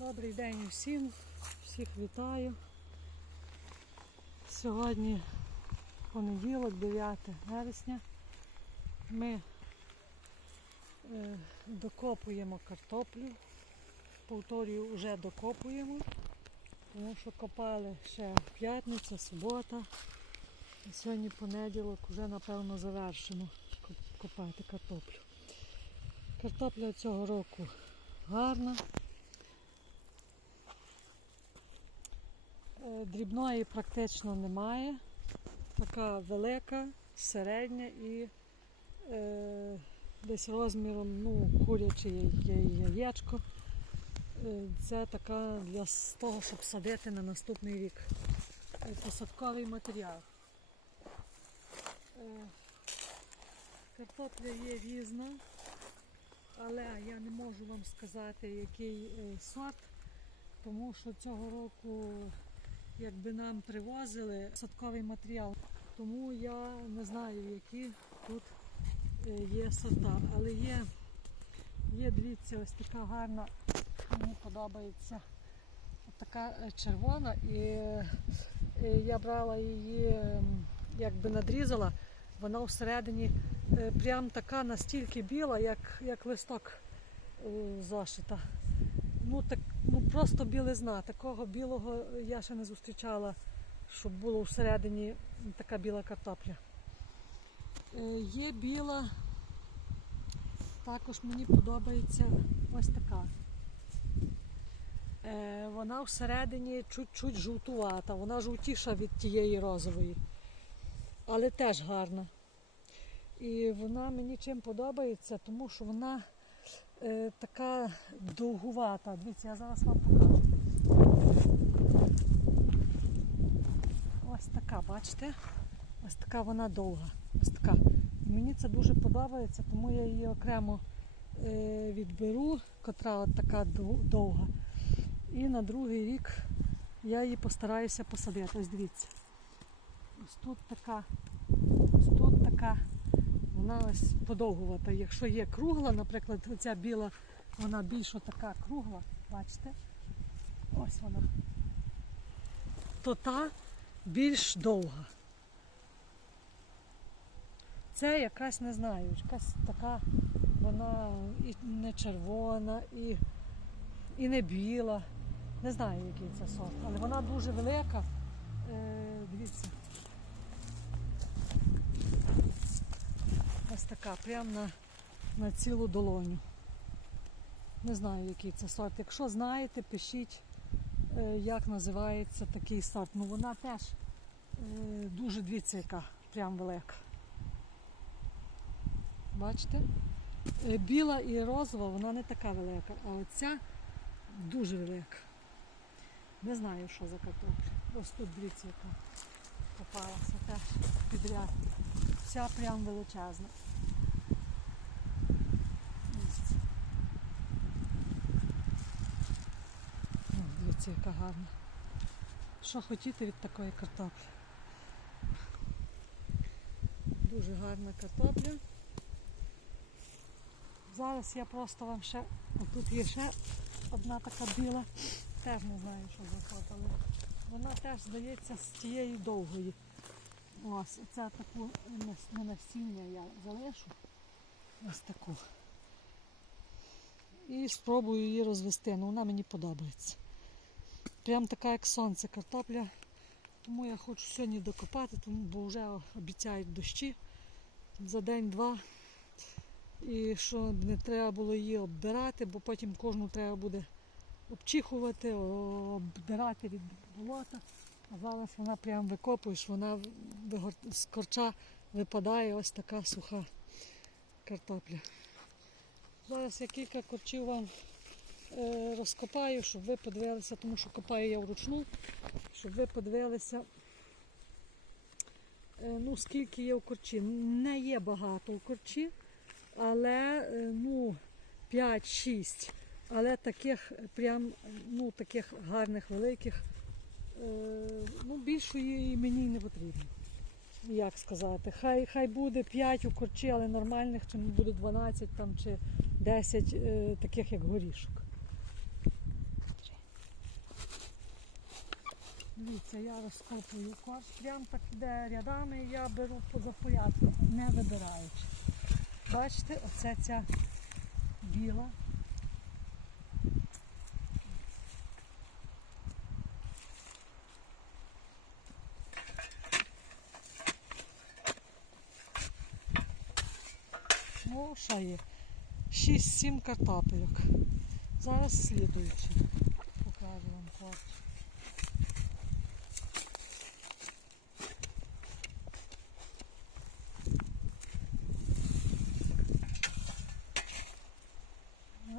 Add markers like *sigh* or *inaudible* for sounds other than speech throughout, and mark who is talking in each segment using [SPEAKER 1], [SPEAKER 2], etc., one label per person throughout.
[SPEAKER 1] Добрий день усім, всіх вітаю. Сьогодні понеділок, 9 вересня. Ми е, докопуємо картоплю. Повторюю, вже докопуємо, тому що копали ще п'ятниця, субота. І сьогодні понеділок вже напевно завершимо копати картоплю. Картопля цього року гарна. Дрібної практично немає. Така велика, середня і е, десь розміром ну, куряче яєчко. Е, Це така для того, щоб садити на наступний рік. Е, Посадковий матеріал. Е, Картопля є різна, але я не можу вам сказати, який е, сорт, тому що цього року якби нам привозили садковий матеріал. Тому я не знаю, які тут е, є сорта. Але є, є дивіться, ось така гарна, мені подобається така е, червона. І е, я брала її, ем, якби надрізала, вона всередині прям така настільки біла, як, як листок зошита. Ну, так, ну просто білизна. Такого білого я ще не зустрічала, щоб було всередині така біла картопля. Е, є біла, також мені подобається ось така. Е, вона всередині чуть-чуть жовтувата, вона жовтіша від тієї розової, але теж гарна. І вона мені чим подобається, тому що вона е, така довгувата. Дивіться, я зараз вам покажу. Ось така, бачите? Ось така вона довга. Ось така. Мені це дуже подобається, тому я її окремо е, відберу, котра от така довга. І на другий рік я її постараюся посадити. Ось дивіться. Ось тут така, ось тут така. Вона ось подовгувата. Якщо є кругла, наприклад, оця біла, вона більш така кругла, бачите? Ось вона. То та більш довга. Це якась, не знаю, якась така, вона і не червона, і, і не біла. Не знаю, який це сорт, але вона дуже велика. Е, дивіться. Ось така, прямо на, на цілу долоню. Не знаю, який це сорт. Якщо знаєте, пишіть, е, як називається такий сорт. Ну вона теж е, дуже дивіться, яка прям велика. Бачите? Е, Біла і розова, вона не така велика, а оця дуже велика. Не знаю, що за картопля. Ось тут дивіться, яка попалася теж підряд. Вся прям величезна. Ось. О, Дивіться, яка гарна. Що хотіти від такої картоплі? Дуже гарна картопля. Зараз я просто вам ще, тут є ще одна така біла, теж не знаю, що за вона теж здається з тієї довгої. Ось, це таку на насіння я залишу. Ось таку. І спробую її розвести. Ну, вона мені подобається. Прям така, як сонце, картопля. Тому я хочу сьогодні докопати, тому, бо вже обіцяють дощі за день-два. І щоб не треба було її оббирати, бо потім кожну треба буде обчихувати, обдирати від болота. А зараз вона прям викопуєш, вона з корча випадає ось така суха картопля. Зараз я кілька корчів вам розкопаю, щоб ви подивилися, тому що копаю я вручну, щоб ви подивилися, е, ну, скільки є в корчі. Не є багато в корчі, але е, ну, 5-6. Але таких прям ну, таких гарних, великих Е, ну, більшої мені не потрібно. Як сказати, хай, хай буде 5 у корчі, але нормальних, чи буде 12 там, чи 10 е, таких як горішок. Дивіться, я розкопую корж. Прям так іде рядами, я беру поза порядком, не вибираючи. Бачите, оце ця біла. Ну, що є? 6-7 картопельок. Зараз слідуючи. Покажу вам корч.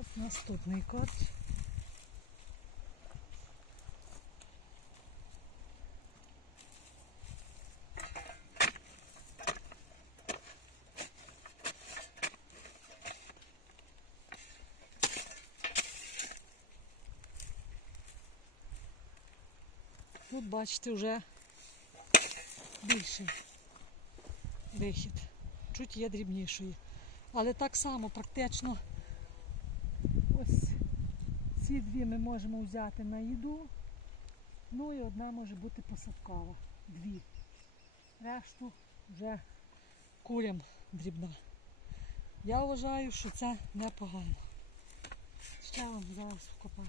[SPEAKER 1] От наступний корч. Тут бачите вже більший вихід. Чуть є дрібнішої. Але так само практично ці дві ми можемо взяти на їду. Ну і одна може бути посадкова. Дві. Решту вже курям дрібна. Я вважаю, що це непогано. Ще вам зараз вкопаю.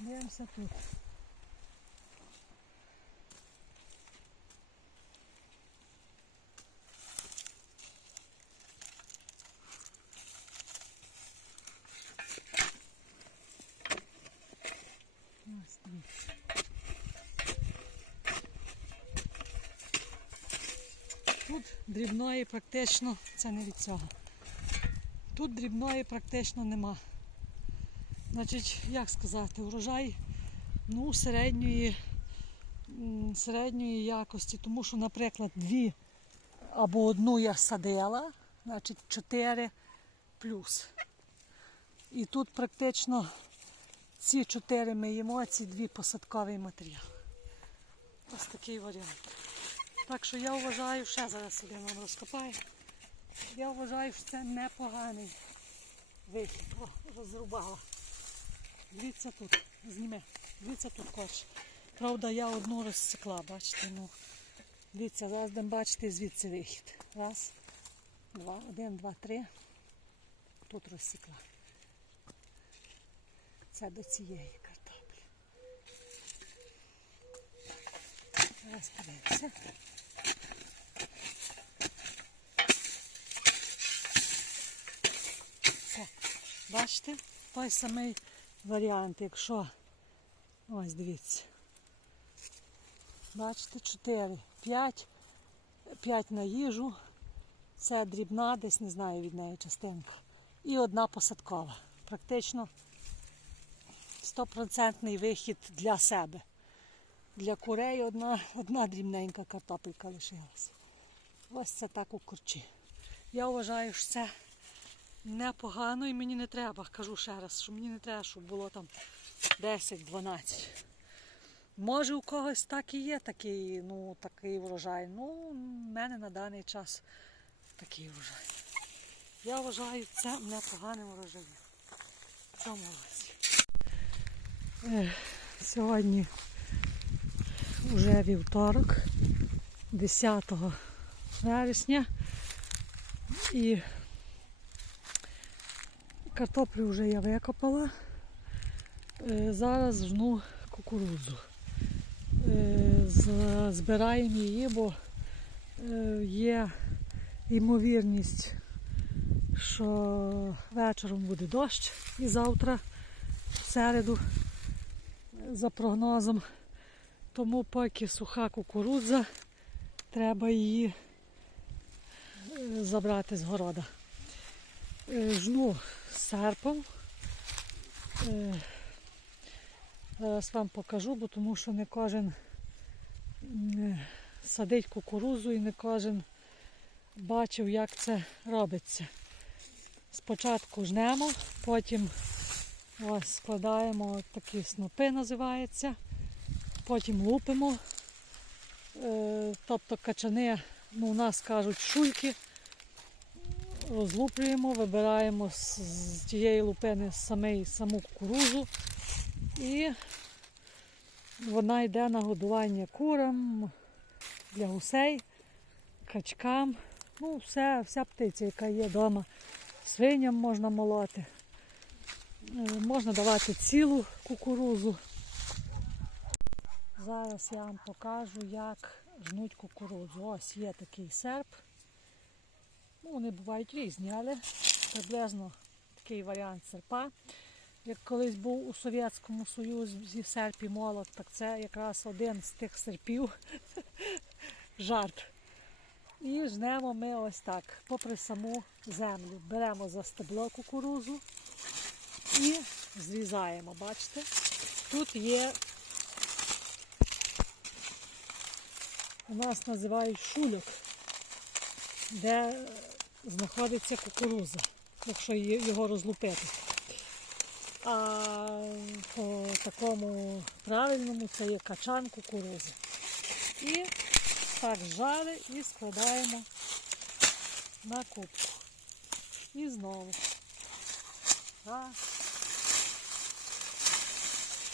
[SPEAKER 1] Дивимося тут. Ось дивіться. Тут дрібної практично, це не від цього. Тут дрібної практично нема. Значить, як сказати, урожай ну, середньої, середньої якості, тому що, наприклад, дві або одну я садила, значить 4 плюс. І тут практично ці чотири ми їмо, а ці дві посадковий матеріал. Ось такий варіант. Так що я вважаю, ще зараз один вам розкопаю. Я вважаю, що це непоганий вихід. О, розрубала. Дивіться тут, зніме. Дивіться тут корч. Правда, я одну розсекла, бачите, ну. Дивіться, зараз будемо бачити звідси вихід. Раз, два, один, два, три. Тут розсекла. Це до цієї картоплі. Зараз подивимося. Бачите? Той самий варіант, якщо ось дивіться. Бачите, 4, 5, 5 на їжу. Це дрібна, десь не знаю від неї частинка. І одна посадкова. Практично стопроцентний вихід для себе. Для курей одна, одна дрібненька картопелька лишилась. Ось це так у курчі. Я вважаю, що це непогано і мені не треба, кажу ще раз, що мені не треба, щоб було там 10-12. Може у когось так і є такий, ну, такий врожай. Ну, в мене на даний час такий врожай. Я вважаю це непоганим врожаєм. В цьому році. Сьогодні вже вівторок, 10 вересня. І картоплю вже я викопала. Е, Зараз жну кукурудзу. Е, Збираємо її, бо е, є ймовірність, що вечором буде дощ і завтра, в середу, за прогнозом. Тому поки суха кукурудза, треба її забрати з города. Е, Жну серпом. Е, Зараз вам покажу, бо тому що не кожен е, садить кукурудзу і не кожен бачив, як це робиться. Спочатку жнемо, потім ось складаємо такі снопи, називається, потім лупимо. Тобто качани, ну, у нас кажуть шульки, розлуплюємо, вибираємо з, тієї лупини самий, саму кукурузу і вона йде на годування курам, для гусей, качкам. Ну, все, вся птиця, яка є вдома. Свиням можна молоти. Е, Можна давати цілу кукурузу. Зараз я вам покажу, як жнуть кукурудзу. Ось є такий серп. Ну, вони бувають різні, але приблизно такий варіант серпа. Як колись був у Совєтському Союзі серп і молот, так це якраз один з тих серпів. *laughs* Жарт. І жнемо ми ось так, попри саму землю. Беремо за стебло кукурузу і зрізаємо. Бачите? Тут є, у нас називають шульок, де знаходиться кукуруза, якщо його розлупити. А по такому правильному це є качан кукурузи. І так зжали і складаємо на кубку. І знову.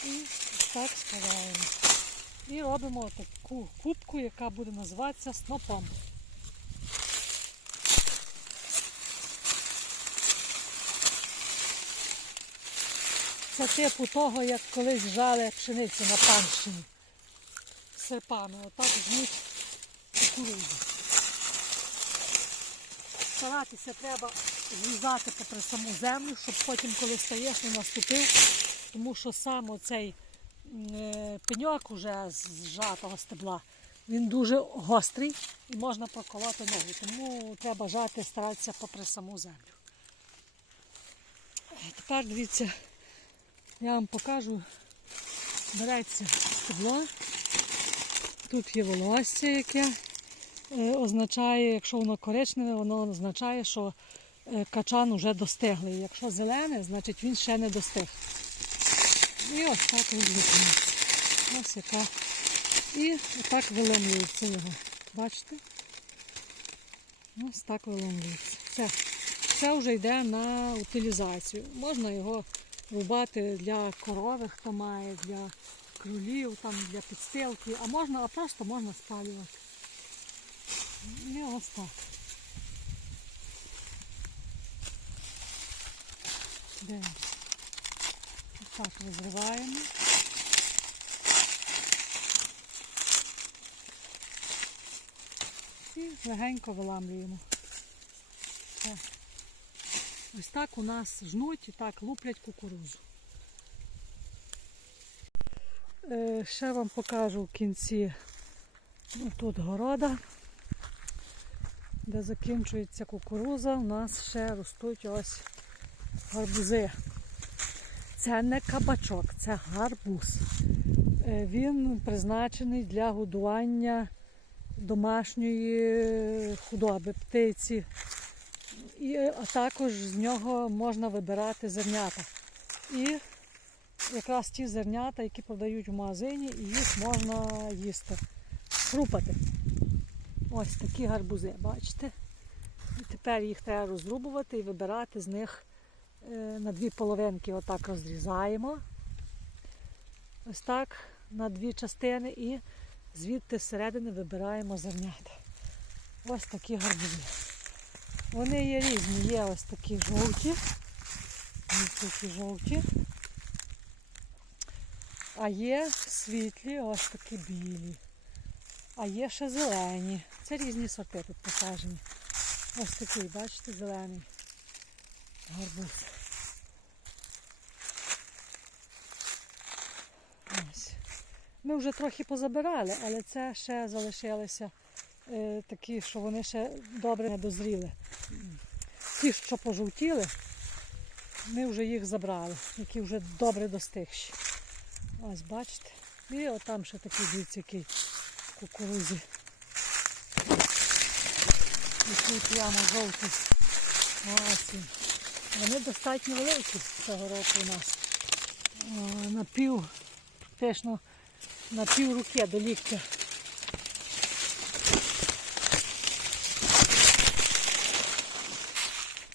[SPEAKER 1] І так складаємо. І робимо таку кубку, яка буде називатися снопом. Це типу того, як колись жали пшеницю на панщині. Серпами. Отак жмуть кукурудзу. Старатися треба зрізати попри саму землю, щоб потім, коли стаєш, не наступив, тому що сам оцей е, пеньок уже з зжатого стебла, він дуже гострий і можна проколоти ногу. Тому треба жати, старатися попри саму землю. Е, Тепер дивіться, я вам покажу, береться стебло. Тут є волосся, яке е, означає, якщо воно коричневе, воно означає, що е, качан вже достиглий. Якщо зелене, значить він ще не достиг. І ось так розліплюється. Ось яка. І отак виломлюється його. Бачите? Ось так виломлюється. Все. Це вже йде на утилізацію. Можна його рубати для корови, хто має, для кролів, там, для підстилки, а можна, а просто можна спалювати. І ось так. Дивимось. Ось так розриваємо. І легенько виламлюємо. Все. Ось так у нас жнуть і так луплять кукурузу. Е, Ще вам покажу в кінці тут города, де закінчується кукуруза, у нас ще ростуть ось гарбузи. Це не кабачок, це гарбуз. Е, Він призначений для годування домашньої худоби, птиці. І, а також з нього можна вибирати зернята. І якраз ті зернята, які продають в магазині, і їх можна їсти, хрупати. Ось такі гарбузи, бачите? І тепер їх треба розрубувати і вибирати з них е, на дві половинки отак розрізаємо. Ось так на дві частини і звідти зсередини вибираємо зернята. Ось такі гарбузи. Вони є різні, є ось такі жовті. Ось такі жовті. А є світлі, ось такі білі. А є ще зелені. Це різні сорти тут посаджені. Ось такий, бачите, зелений гарбуз. Ось. Ми вже трохи позабирали, але це ще залишилися е, такі, що вони ще добре не дозріли. Ті, що пожовтіли, ми вже їх забрали, які вже добре достигші. Ось бачите. І отам ще дивіться, який в кукурузі. Який прямо жовтий. Ось. Вони достатньо великі цього року у нас. О, На пів, практично на пів руки до ліктя.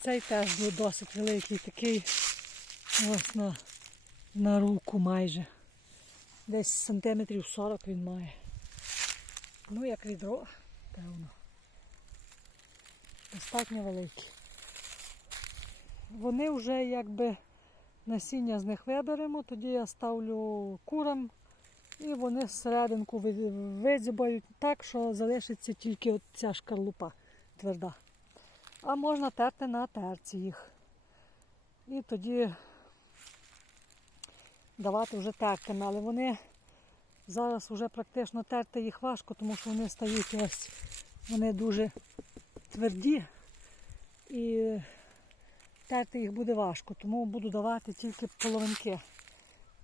[SPEAKER 1] Цей теж був досить великий, такий ось на, на руку майже. Десь сантиметрів 40 він має. Ну, як відро, певно. Достатньо великі. Вони вже якби насіння з них виберемо, тоді я ставлю курам і вони серединку ви- видзюбають так, що залишиться тільки ця шкарлупа тверда. А можна терти на терці їх. І тоді давати вже тертими. Але вони зараз вже практично терти їх важко, тому що вони стають ось, вони дуже тверді. І терти їх буде важко, тому буду давати тільки половинки.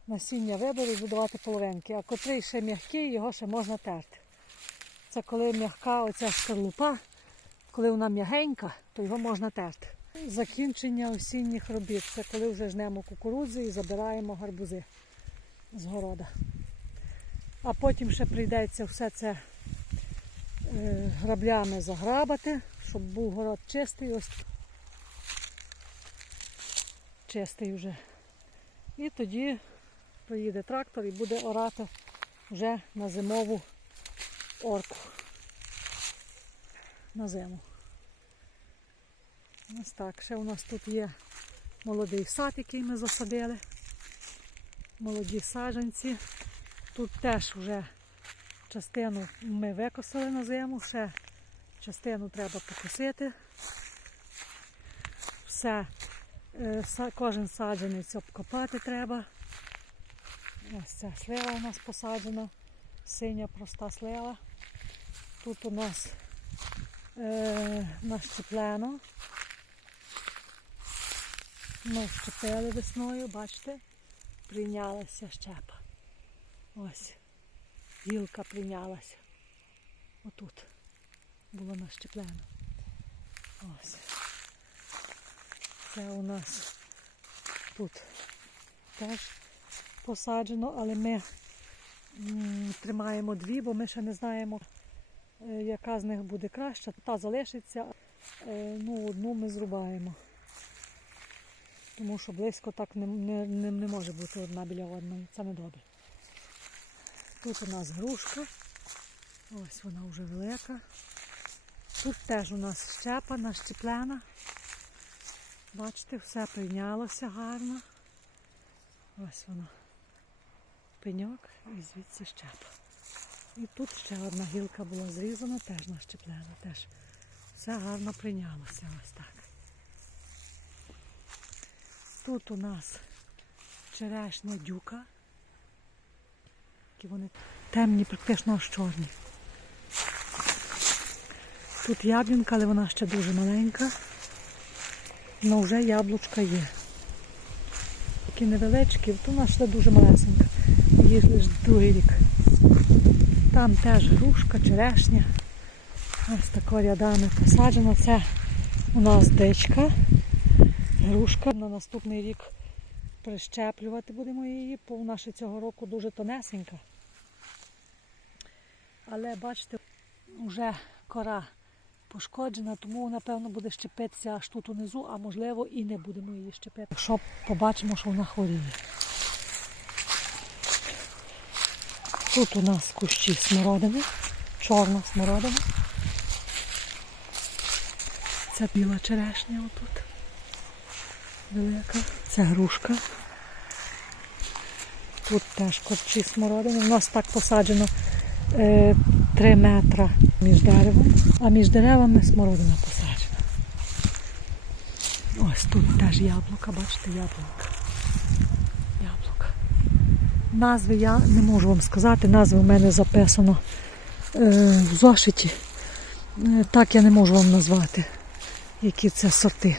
[SPEAKER 1] Насіння виберу і буду давати половинки. А котрий ще м'який, його ще можна терти. Це коли м'яка оця шкарлупа, коли вона м'ягенька, то його можна терти. Закінчення осінніх робіт. Це коли вже жнемо кукурудзи і забираємо гарбузи з города. А потім ще прийдеться все це е, граблями заграбати, щоб був город чистий. Ось чистий вже. І тоді приїде трактор і буде орати вже на зимову орку. На зиму. Ось так. Ще у нас тут є молодий сад, який ми засадили. Молоді саджанці. Тут теж вже частину ми викосили на зиму, ще частину треба покосити. Все, е, кожен саджанець обкопати треба. Ось ця слива у нас посаджена, синя проста слива. Тут у нас нащеплено. Ми щепили весною, бачите, прийнялася щепа. Ось, гілка прийнялася. Отут було нащеплено. Ось. Це у нас тут теж посаджено, але ми м, тримаємо дві, бо ми ще не знаємо, е, яка з них буде краща. Та залишиться, е, ну, одну ми зрубаємо. Тому що близько так не, не, не, не може бути одна біля одної. Це не добре. Тут у нас грушка. Ось вона вже велика. Тут теж у нас щепа нащеплена. Бачите, все прийнялося гарно. Ось воно. Пеньок і звідси щепа. І тут ще одна гілка була зрізана, теж нащеплена. Теж все гарно прийнялося. Ось так. Тут у нас черешня дюка. Які вони темні, практично аж чорні. Тут яблінка, але вона ще дуже маленька. Ну вже яблучка є. Такі невеличкі, то вона ще дуже малесенька. Її лише другий рік. Там теж грушка, черешня. Ось тако рядами посаджено. Це у нас дичка, грушка. На наступний рік прищеплювати будемо її, бо вона ще цього року дуже тонесенька. Але бачите, вже кора пошкоджена, тому напевно буде щепитися аж тут унизу, а можливо і не будемо її щепити. Якщо побачимо, що вона хворіє. Тут у нас кущі смородини, чорна смородина. Це біла черешня отут. Велика. Це грушка. Тут теж корчі смородини. У нас так посаджено е, 3 метри між деревом, а між деревами смородина посаджена. Ось тут теж яблука, бачите, яблука. Назви я не можу вам сказати, назви в мене записано е, в зошиті. Е, так я не можу вам назвати, які це сорти.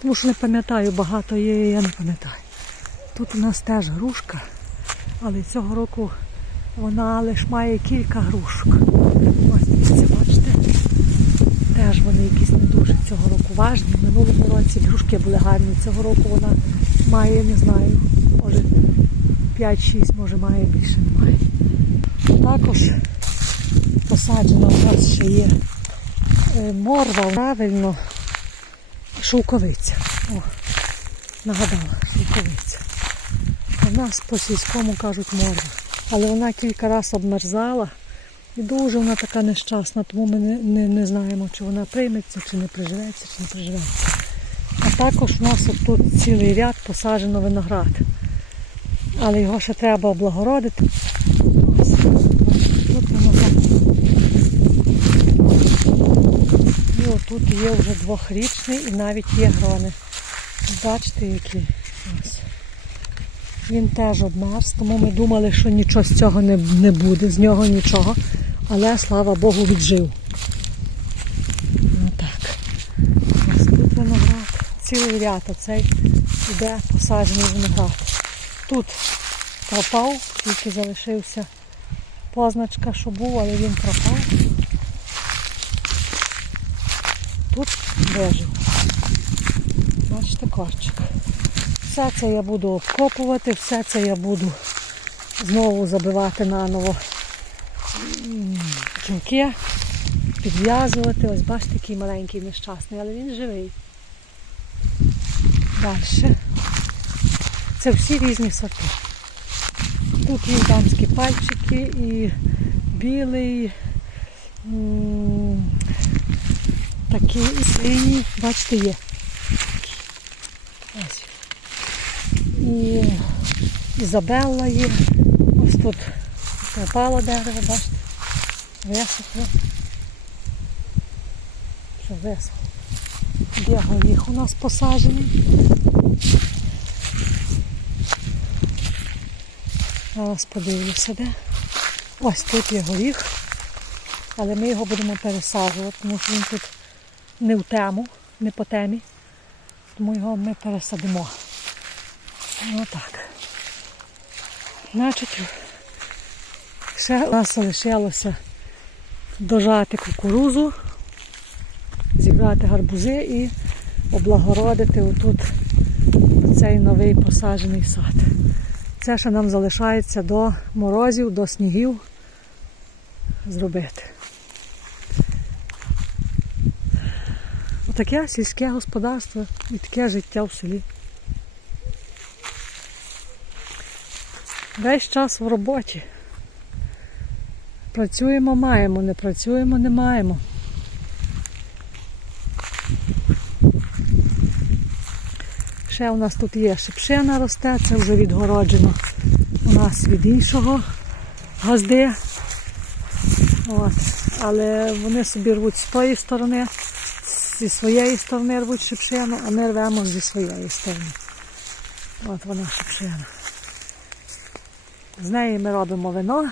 [SPEAKER 1] Тому що не пам'ятаю, багато є, я не пам'ятаю. Тут у нас теж грушка, але цього року вона лише має кілька грушок. Ось дивіться, бачите. Теж вони якісь не дуже цього року важні. В минулому році грушки були гарні. Цього року вона має, не знаю, може 5-6, може має більше немає. Також посаджена у нас ще є е, морва. Правильно шовковиця. О, нагадала, шовковиця. У нас по сільському кажуть морда. Але вона кілька разів обмерзала. І дуже вона така нещасна, тому ми не, не, не знаємо, чи вона прийметься, чи не приживеться, чи не приживеться. А також у нас тут цілий ряд посаджено виноград. Але його ще треба облагородити. Тут виноград. І отут є вже двохрічний і навіть є грони. Бачите, які ось. Він теж обмерз, тому ми думали, що нічого з цього не, не буде, з нього нічого. Але слава Богу, віджив. Отак. Ось тут виноград. Цілий ряд оцей іде посаджений виноград. Тут пропав, тільки залишився позначка, що був, але він пропав. Тут вижив. Бачите, корчик. Все це я буду обкопувати, все це я буду знову забивати наново кілки, підв'язувати. Ось бачите, який маленький нещасний, але він живий. Далі. Це всі різні сорти. Тут є дамські пальчики і білий, м, такий і бачите, є. Ось. І Ізабелла є. Ось тут пропало дерево, бачите. Висохло. Що висохло. Де горіх у нас посаджений. Зараз подивлюся, де. Ось тут є горіх. Але ми його будемо пересаджувати, тому що він тут не в тему, не по темі. Тому його ми пересадимо. Отак. Значить, ще у нас залишилося дожати кукурузу, зібрати гарбузи і облагородити отут цей новий посаджений сад. Це ще нам залишається до морозів, до снігів зробити. Отаке сільське господарство і таке життя в селі. Весь час в роботі. Працюємо, маємо, не працюємо, не маємо. Ще у нас тут є шипшина росте, це вже відгороджено у нас від іншого газди. От. Але вони собі рвуть з тої сторони, зі своєї сторони рвуть шипшину, а ми рвемо зі своєї сторони. От вона шипшина. З неї ми робимо вино,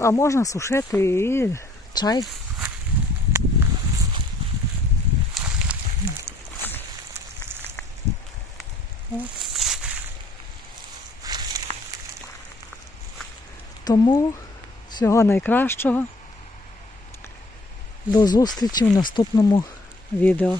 [SPEAKER 1] а можна сушити і чай. Тому всього найкращого. До зустрічі в наступному відео.